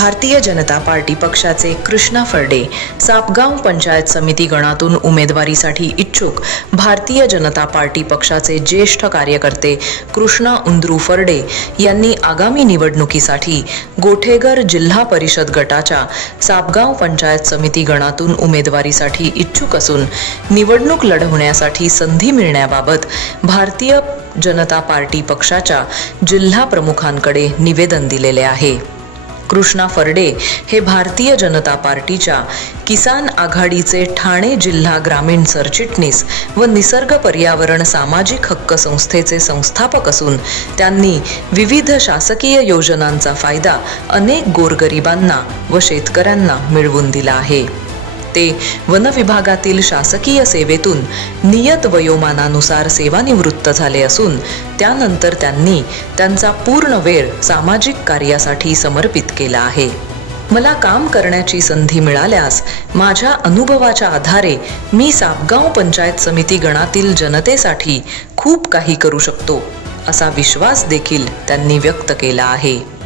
Bharatiya Janata party पक्षाचे कृष्णा फर्डे सापगाव पंचायत समिती गणातून उमेदवारीसाठी इच्छुक. भारतीय जनता पार्टी पक्षाचे ज्येष्ठ कार्यकर्ते कृष्णा उंद्रू फर्डे यांनी आगामी निवडणुकीसाठी गोठेगर जिल्हा परिषद गटाच्या सापगाव पंचायत समिती गणातून उमेदवारीसाठी इच्छुक असून निवडणूक लढवण्यासाठी संधी मिळण्याबाबत भारतीय जनता पार्टी पक्षाच्या जिल्हा प्रमुखांकडे निवेदन दिलेले आहे. कृष्णा फर्डे हे भारतीय जनता पार्टीच्या किसान आघाडीचे ठाणे जिल्हा ग्रामीण सरचिटणीस व निसर्ग पर्यावरण सामाजिक हक्क संस्थेचे संस्थापक असून त्यांनी विविध शासकीय योजनांचा फायदा अनेक गोरगरिबांना व शेतकऱ्यांना मिळवून दिला आहे. ते वन विभागातील शासकीय सेवेतून नियत वयोमानानुसार सेवानिवृत्त झाले असून त्यानंतर त्यांनी त्यांचा पूर्ण वेळ सामाजिक कार्यासाठी समर्पित केला आहे. मला काम करण्याची संधी मिळाल्यास माझ्या अनुभवाच्या आधारे मी सापगाव पंचायत समिती गणातील जनतेसाठी खूप काही करू शकतो असा विश्वास देखील त्यांनी व्यक्त केला आहे.